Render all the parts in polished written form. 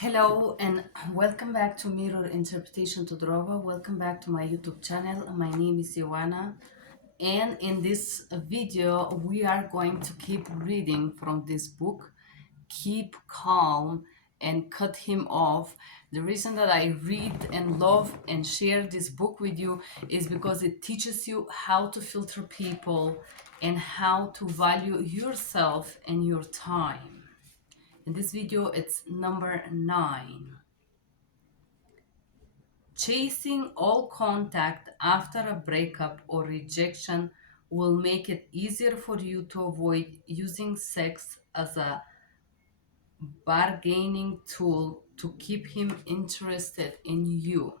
Hello and welcome back to Mirror Interpretation Todorova. Welcome back to my YouTube channel. My name is Ioana, and in this video we are going to keep reading from this book, Keep Calm and Cut Him Off. The reason that I read and love and share this book with you is because it teaches you how to filter people and how to value yourself and your time. In this video, it's number 9. Chasing all contact after a breakup or rejection will make it easier for you to avoid using sex as a bargaining tool to keep him interested in you.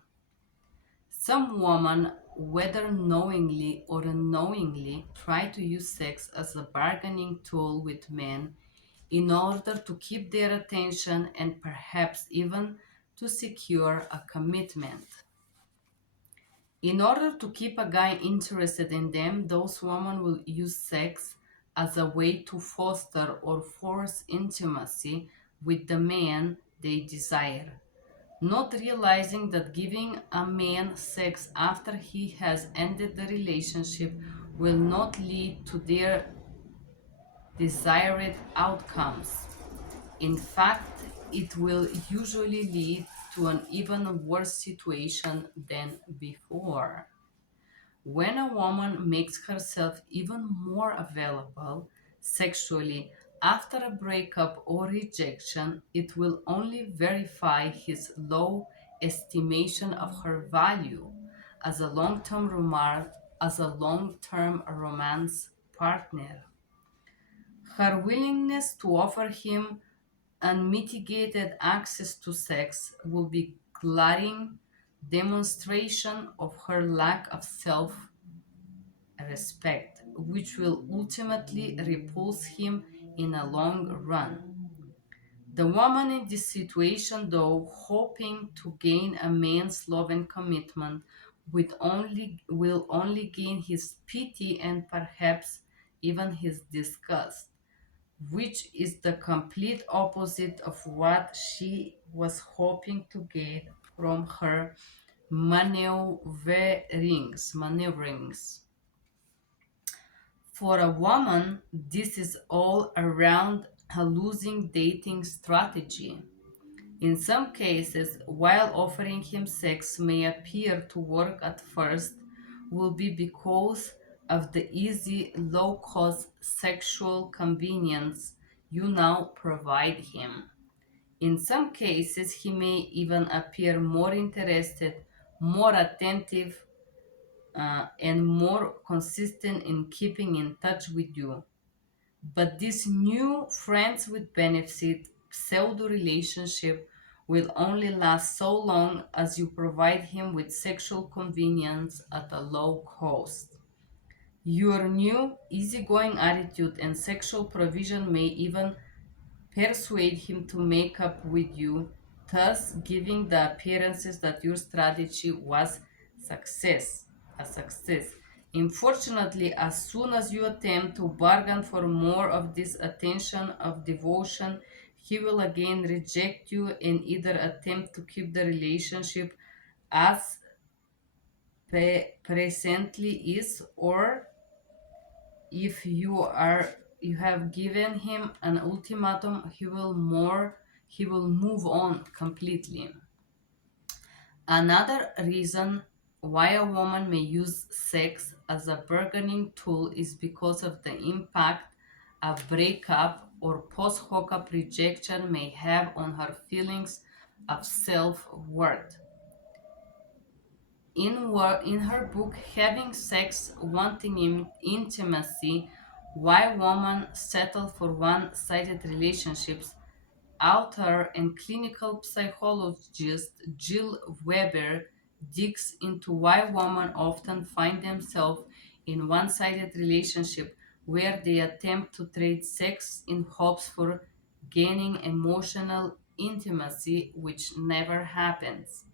Some women, whether knowingly or unknowingly, try to use sex as a bargaining tool with men in order to keep their attention and perhaps even to secure a commitment. In order to keep a guy interested in them, those women will use sex as a way to foster or force intimacy with the man they desire, not realizing that giving a man sex after he has ended the relationship will not lead to their desired outcomes. In fact, it will usually lead to an even worse situation than before. When a woman makes herself even more available sexually after a breakup or rejection, it will only verify his low estimation of her value as a long-term romance partner. Her willingness to offer him unmitigated access to sex will be glaring demonstration of her lack of self respect, which will ultimately repulse him in a long run. The woman in this situation, though, hoping to gain a man's love and commitment, will only gain his pity and perhaps even his disgust, which is the complete opposite of what she was hoping to get from her maneuverings. For a woman, this is all around a losing dating strategy. In some cases, while offering him sex may appear to work at first, will be because of the easy, low cost sexual convenience you now provide him. In some cases, he may even appear more interested, more attentive, and more consistent in keeping in touch with you. But this new friends with benefit pseudo relationship will only last so long as you provide him with sexual convenience at a low cost. Your new easygoing attitude and sexual provision may even persuade him to make up with you, thus giving the appearances that your strategy was success, a success. Unfortunately, as soon as you attempt to bargain for more of this attention of devotion, he will again reject you and either attempt to keep the relationship as presently is, or if you have given him an ultimatum, he will move on completely. Another reason why a woman may use sex as a bargaining tool is because of the impact a breakup or post-hookup rejection may have on her feelings of self-worth. In her book, Having Sex, Wanting Intimacy, Why Women Settle for One-Sided Relationships, author and clinical psychologist Jill Weber digs into why women often find themselves in one-sided relationship where they attempt to trade sex in hopes for gaining emotional intimacy, which never happens.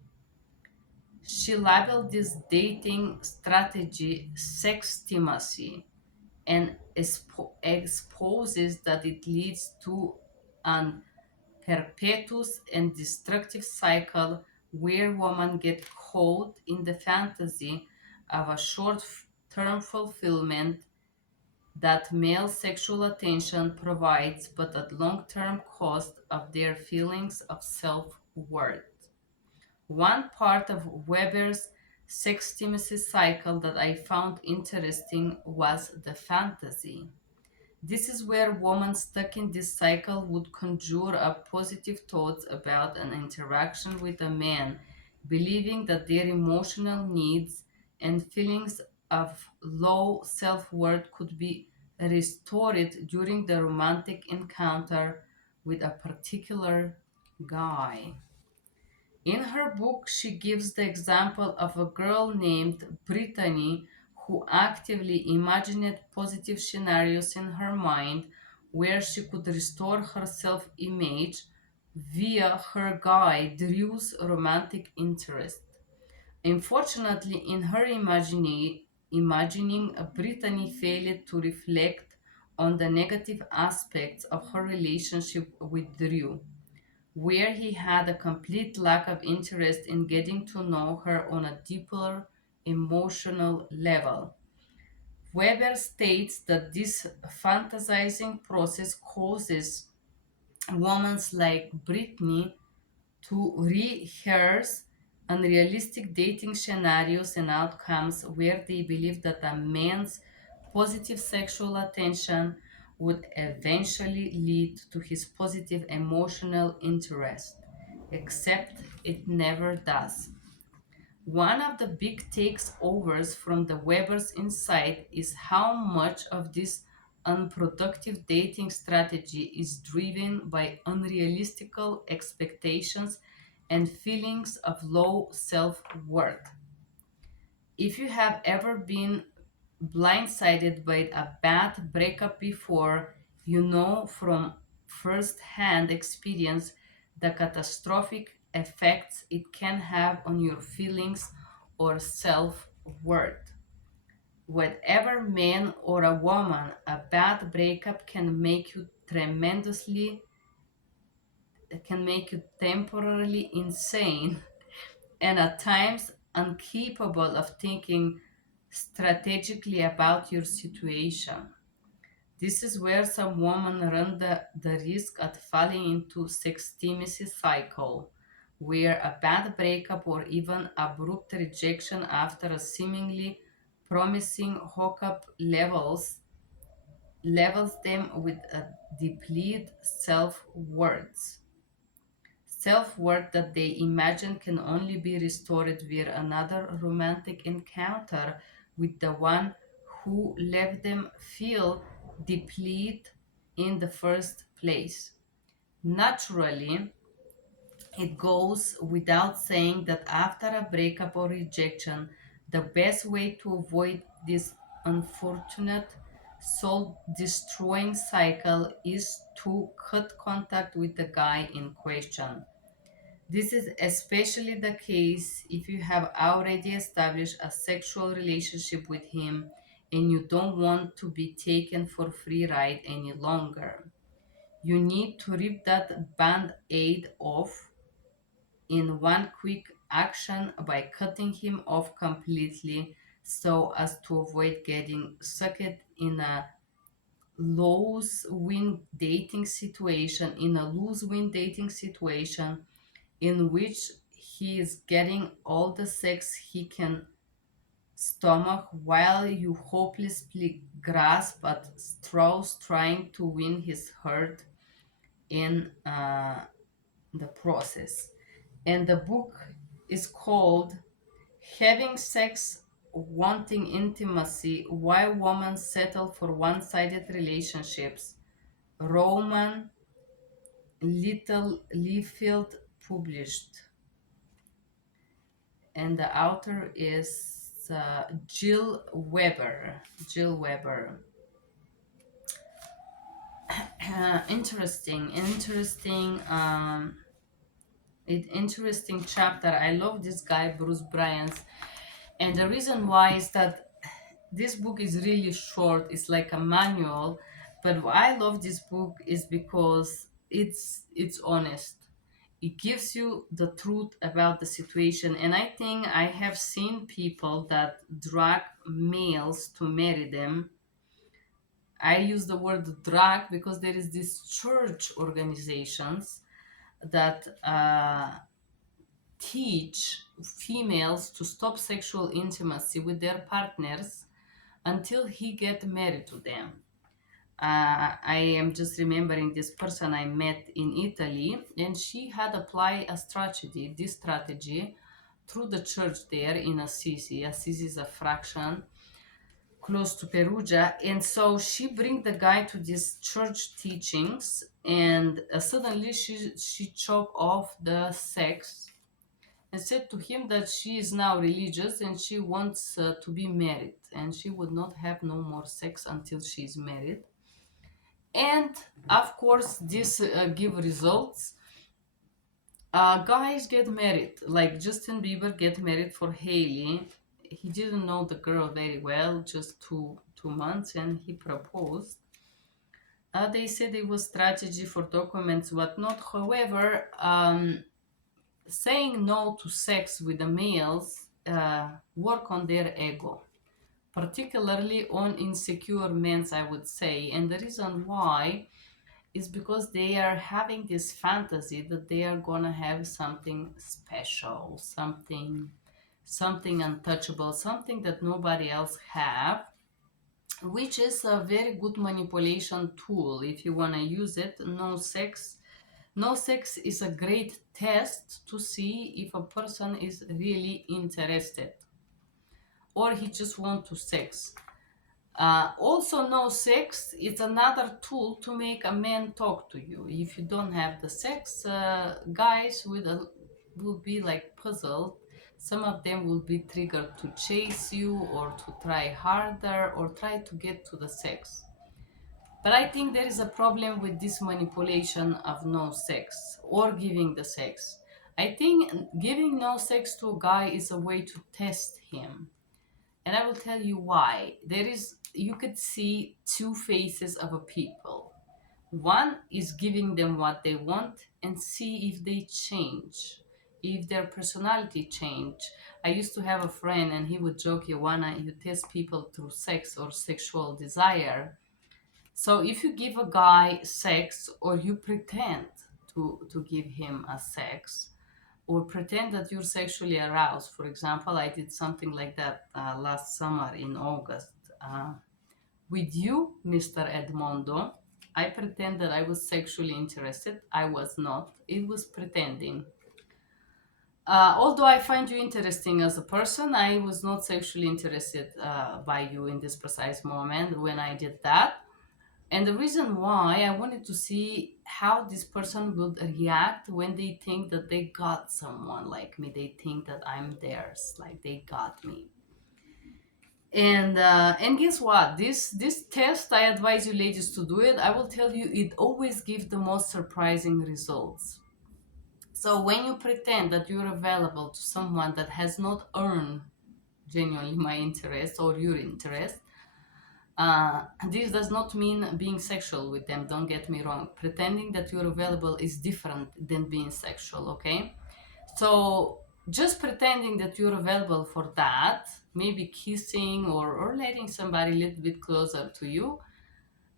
She labeled this dating strategy sextimacy and exposes that it leads to an perpetuous and destructive cycle where women get caught in the fantasy of a short-term fulfillment that male sexual attention provides, but at long-term cost of their feelings of self-worth. One part of Weber's sextimacy cycle that I found interesting was the fantasy. This is where women stuck in this cycle would conjure up positive thoughts about an interaction with a man, believing that their emotional needs and feelings of low self worth could be restored during the romantic encounter with a particular guy. In her book, she gives the example of a girl named Brittany who actively imagined positive scenarios in her mind where she could restore her self image via her guy Drew's romantic interest. Unfortunately, in her imagining, Brittany failed to reflect on the negative aspects of her relationship with Drew, where he had a complete lack of interest in getting to know her on a deeper emotional level. Weber states that this fantasizing process causes women like Britney to rehearse unrealistic dating scenarios and outcomes where they believe that a man's positive sexual attention would eventually lead to his positive emotional interest, except it never does. One of the big takeovers from the Weber's insight is how much of this unproductive dating strategy is driven by unrealistic expectations and feelings of low self worth. If you have ever been blindsided by a bad breakup before, you know from first hand experience the catastrophic effects it can have on your feelings or self worth. Whatever man or a woman, a bad breakup can make you temporarily insane and at times incapable of thinking strategically about your situation. This is where some women run the risk of falling into sextimacy cycle, where a bad breakup or even abrupt rejection after a seemingly promising hookup levels them with a depleted self-worth that they imagine can only be restored via another romantic encounter with the one who left them feel depleted in the first place. Naturally, it goes without saying that after a breakup or rejection, the best way to avoid this unfortunate, soul destroying cycle is to cut contact with the guy in question. This is especially the case if you have already established a sexual relationship with him and you don't want to be taken for free ride any longer. You need to rip that band-aid off in one quick action by cutting him off completely so as to avoid getting sucked in a lose win dating situation in which he is getting all the sex he can stomach while you hopelessly grasp at straws trying to win his heart in the process. And the book is called Having Sex, Wanting Intimacy, Why Women Settle for One-Sided Relationships. Roman Little Liefeld published. And the author is Jill Weber. Jill Weber. Interesting chapter. I love this guy, Bruce Bryans, and the reason why is that this book is really short. It's like a manual, but why I love this book is because it's honest. It gives you the truth about the situation. And I think I have seen people that drag males to marry them. I use the word drag because there is these church organizations that teach females to stop sexual intimacy with their partners until he get married to them. I am just remembering this person I met in Italy, and she had applied this strategy through the church there in Assisi. Assisi is a fraction close to Perugia, and so she bring the guy to these church teachings, and suddenly she chopped off the sex and said to him that she is now religious and she wants to be married, and she would not have no more sex until she is married. And of course this give results. Guys get married, like Justin Bieber get married for Haley. He didn't know the girl very well, just two months, and he proposed. They said it was strategy for documents, whatnot. However, saying no to sex with the males work on their ego, particularly on insecure men, I would say. And the reason why is because they are having this fantasy that they are gonna have something special, something untouchable, something that nobody else have, which is a very good manipulation tool if you want to use it. No sex is a great test to see if a person is really interested or he just want to sex. Also, no sex is another tool to make a man talk to you. If you don't have the sex, guys will be like puzzled. Some of them will be triggered to chase you or to try harder or try to get to the sex. But I think there is a problem with this manipulation of no sex or giving the sex. I think giving no sex to a guy is a way to test him. And I will tell you why. You could see two faces of a people. One is giving them what they want and see if they change, if their personality change. I used to have a friend and he would joke, Joanna, you test people through sex or sexual desire. So if you give a guy sex or you pretend to give him a sex, or pretend that you're sexually aroused. For example, I did something like that last summer in August. With you, Mr. Edmondo, I pretend that I was sexually interested. I was not. It was pretending. Although I find you interesting as a person, I was not sexually interested by you in this precise moment when I did that. And the reason why I wanted to see how this person would react when they think that they got someone like me. They think that I'm theirs, like they got me. And guess what? This test, I advise you ladies to do it. I will tell you, it always gives the most surprising results. So when you pretend that you're available to someone that has not earned genuinely my interest or your interest, this does not mean being sexual with them, don't get me wrong. Pretending that you're available is different than being sexual, okay? So just pretending that you're available for that, maybe kissing or letting somebody a little bit closer to you,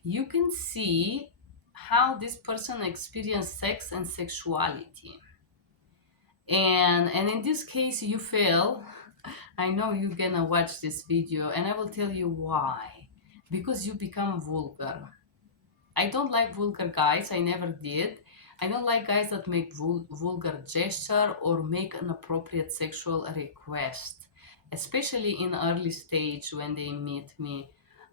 you can see how this person experienced sex and sexuality. And in this case you fail. I know you're gonna watch this video and I will tell you why. Because you become vulgar. I don't like vulgar guys, I never did. I don't like guys that make vulgar gesture or make an appropriate sexual request, especially in early stage when they meet me.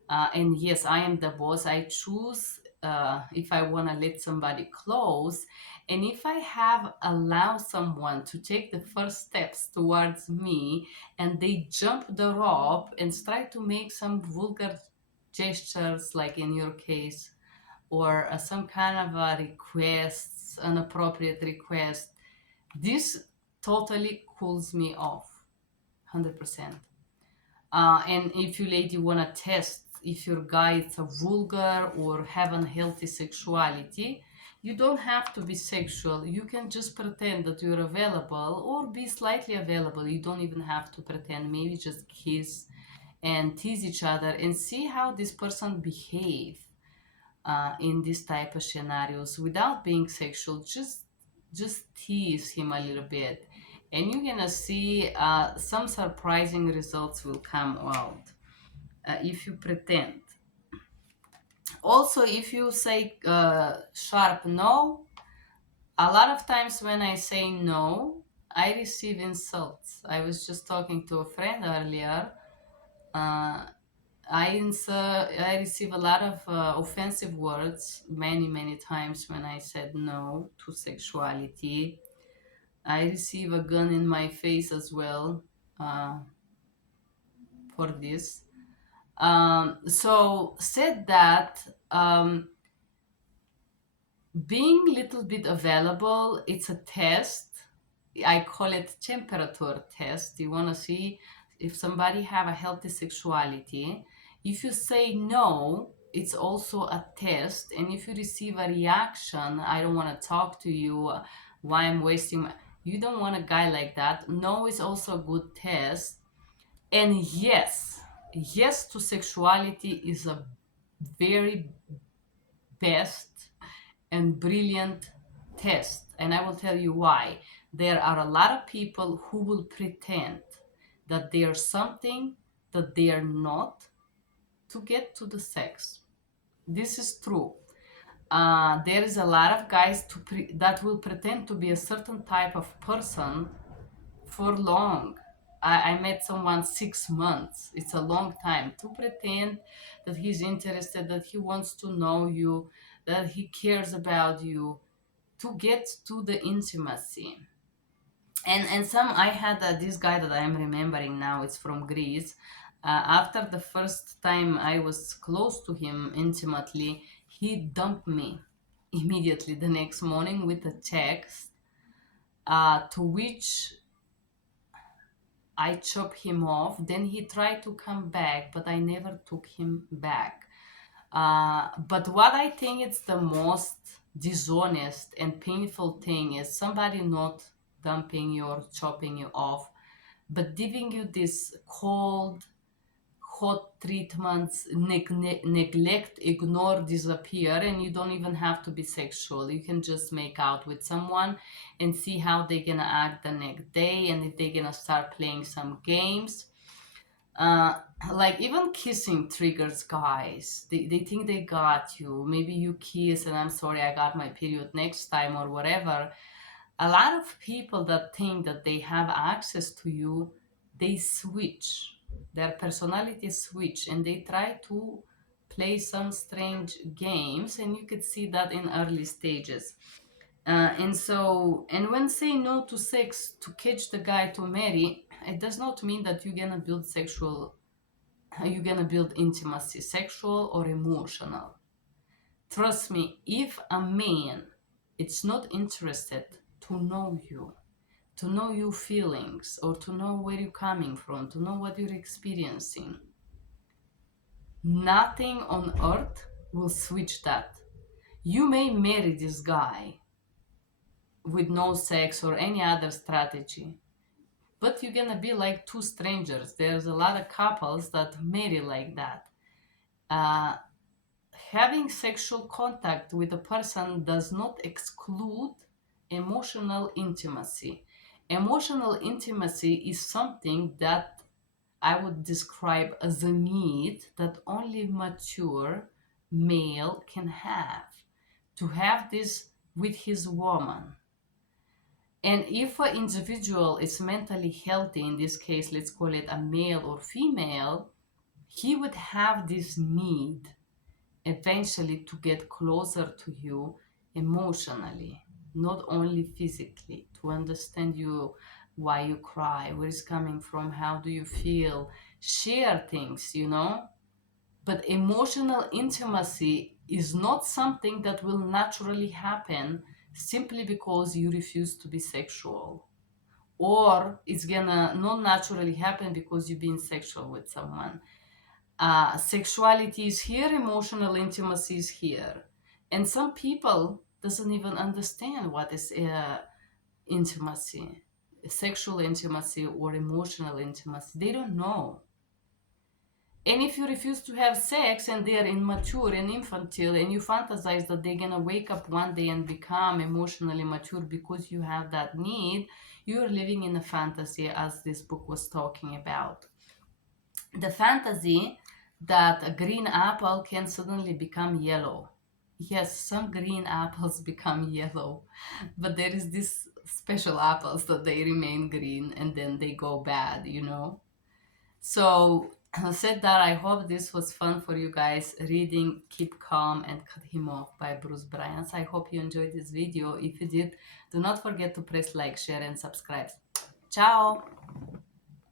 And yes, I am the boss. I choose if I want to let somebody close. And if I have allowed someone to take the first steps towards me and they jump the rope and try to make some vulgar gestures, like in your case, or some kind of a request, an appropriate request, this totally cools me off, 100%. And if you lady want to test if your guy is a vulgar or have unhealthy sexuality, You don't have to be sexual. You can just pretend that you're available or be slightly available. You don't even have to pretend. Maybe just kiss and tease each other and see how this person behave in this type of scenarios without being sexual. Just tease him a little bit, and you're gonna see some surprising results will come out if you pretend. Also, if you say sharp no, a lot of times when I say no, I receive insults. I was just talking to a friend earlier. Uh, I receive a lot of offensive words many times when I said no to sexuality. I receive a gun in my face as well uh, for this. So said that, being little bit available, it's a test. I call it temperature test. You want to see if somebody have a healthy sexuality. If you say no, it's also a test. And if you receive a reaction, I don't want to talk to you, why I'm wasting my... You don't want a guy like that. No is also a good test. And yes to sexuality is a very best and brilliant test. And I will tell you why. There are a lot of people who will pretend that they are something that they are not to get to the sex. This is true. There is a lot of guys that will pretend to be a certain type of person for long. I met someone 6 months. It's a long time to pretend that he's interested, that he wants to know you, that he cares about you, to get to the intimacy. And some, I had this guy that I am remembering now. It's from Greece. After the first time I was close to him intimately, he dumped me immediately the next morning with a text, to which I chopped him off. Then he tried to come back, but I never took him back. But what I think it's the most dishonest and painful thing is somebody not dumping you or chopping you off, but giving you this cold, hot treatments, neglect, ignore, disappear, and you don't even have to be sexual. You can just make out with someone and see how they're gonna act the next day, and if they're gonna start playing some games. uh like even kissing triggers guys. They think they got you. Maybe you kiss and I'm sorry, I got my period next time or whatever. A lot of people that think that they have access to you, they switch, their personality switch, and they try to play some strange games, and you could see that in early stages. And when say no to sex to catch the guy to marry, it does not mean that you're gonna build intimacy, sexual or emotional. Trust me, if a man it's not interested to know you, to know your feelings, or to know where you're coming from, to know what you're experiencing, nothing on earth will switch that. You may marry this guy with no sex or any other strategy, but you're gonna be like two strangers. There's a lot of couples that marry like that. Uh, Having sexual contact with a person does not exclude emotional intimacy. Emotional intimacy is something that I would describe as a need that only mature male can have, to have this with his woman. And if an individual is mentally healthy, in this case, let's call it a male or female, he would have this need eventually to get closer to you emotionally, not only physically, to understand you, why you cry, where it's coming from, how do you feel, share things. But emotional intimacy is not something that will naturally happen simply because you refuse to be sexual, or it's gonna not naturally happen because you've been sexual with someone. Sexuality is here, emotional intimacy is here. And some people doesn't even understand what is intimacy, sexual intimacy or emotional intimacy. They don't know. And if you refuse to have sex and they're immature and infantile and you fantasize that they're gonna wake up one day and become emotionally mature because you have that need, you're living in a fantasy, as this book was talking about. The fantasy that a green apple can suddenly become yellow. Yes, some green apples become yellow, but there is this special apples that they remain green and then they go bad, you know? So, said that, I hope this was fun for you guys reading Keep Calm and Cut Him Off by Bruce Bryans. I hope you enjoyed this video. If you did, do not forget to press like, share, and subscribe. Ciao!